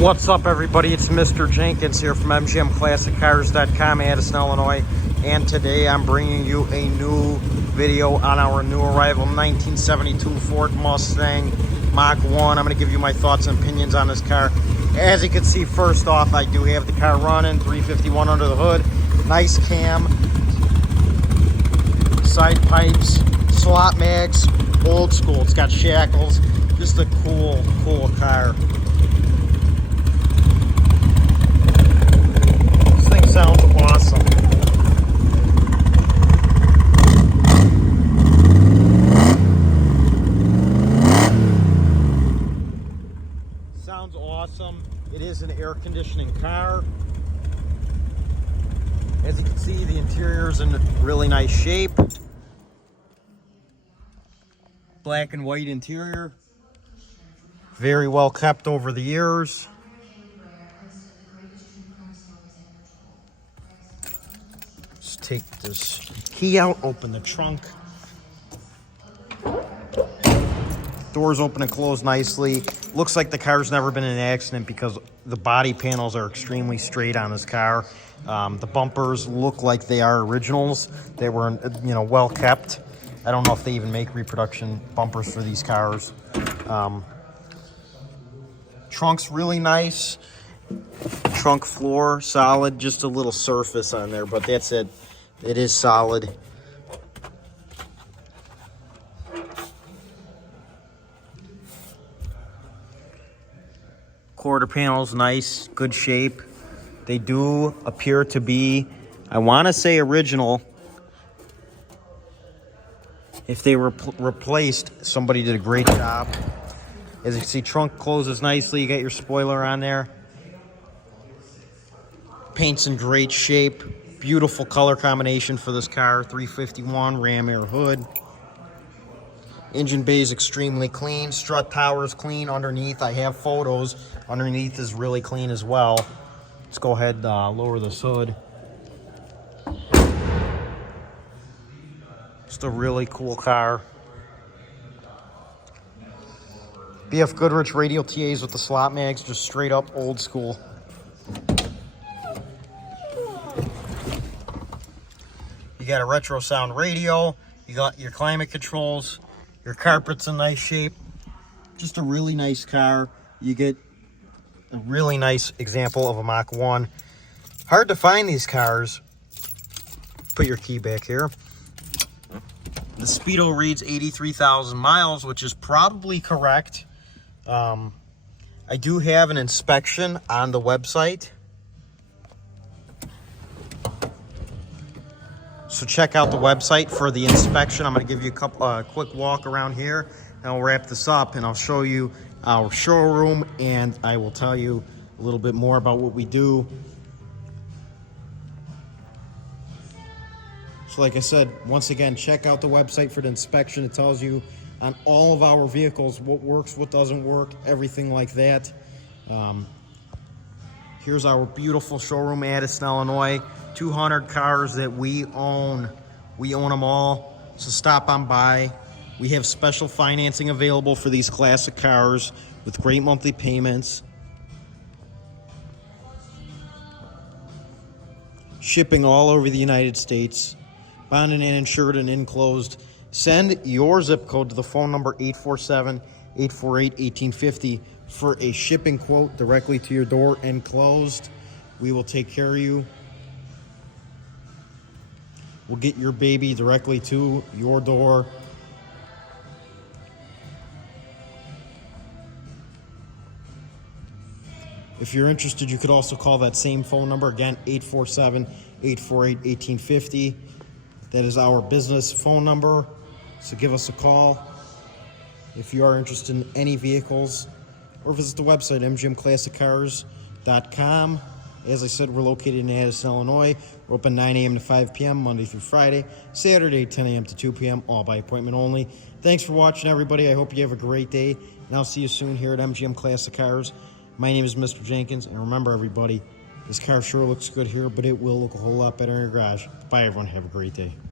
What's up, everybody? It's Mr. Jenkins here from MGM Classic Cars LLC, Addison, Illinois. And today I'm bringing you a new video on our new arrival 1972 Ford Mustang Mach 1. I'm going to give you my thoughts and opinions on this car. As you can see, first off, I do have the car running, 351 under the hood. Nice cam, side pipes, slot mags, old school. It's got shackles. Just a cool car. This thing sounds awesome. Sounds awesome. It is an air conditioning car. As you can see, the interior is in really nice shape. Black and white interior. Very well kept over the years. Just take this key out, open the trunk. Doors open and close nicely. Looks like the car's never been in an accident because the body panels are extremely straight on this car. The bumpers look like they are originals. They were, well kept. I don't know if they even make reproduction bumpers for these cars. Trunk's really nice. Trunk floor, solid. Just a little surface on there, but that's it. It is solid. Quarter panels, nice, good shape. They do appear to be, I want to say, original. If they were replaced, somebody did a great job. As you can see, trunk closes nicely. You got your spoiler on there. Paint's in great shape. Beautiful color combination for this car. 351 ram air hood. Engine bay is extremely clean. Strut tower is clean underneath. I have photos. Underneath is really clean as well. Let's go ahead, lower this hood. Just a really cool car. BF Goodrich Radial TAs with the slot mags, just straight up old school. You got a retro sound radio. You got your climate controls. Your carpet's in nice shape. Just a really nice car. You get a really nice example of a Mach 1. Hard to find these cars. Put your key back here. The speedo reads 83,000 miles, which is probably correct. I do have an inspection on the website. So check out the website for the inspection. I'm going to give you a quick walk around here, and I'll wrap this up, and I'll show you our showroom, and I will tell you a little bit more about what we do. So like I said, once again, check out the website for the inspection. It tells you on all of our vehicles what works, what doesn't work, everything like that. Here's our beautiful showroom, Addison, Illinois. 200 cars that we own. We own them all, so stop on by. We have special financing available for these classic cars with great monthly payments. Shipping all over the United States. Bonded and insured and enclosed. Send your zip code to the phone number 847-848-1850 for a shipping quote directly to your door, enclosed. We will take care of you. We'll get your baby directly to your door. If you're interested, you could also call that same phone number, again, 847-848-1850. That is our business phone number, so give us a call if you are interested in any vehicles, or visit the website, mgmclassiccars.com. As I said, we're located in Addison, Illinois. We're open 9 a.m. to 5 p.m. Monday through Friday. Saturday, 10 a.m. to 2 p.m., all by appointment only. Thanks for watching, everybody. I hope you have a great day, and I'll see you soon here at MGM Classic Cars. My name is Mr. Jenkins, and remember, everybody, this car sure looks good here, but it will look a whole lot better in your garage. Bye, everyone. Have a great day.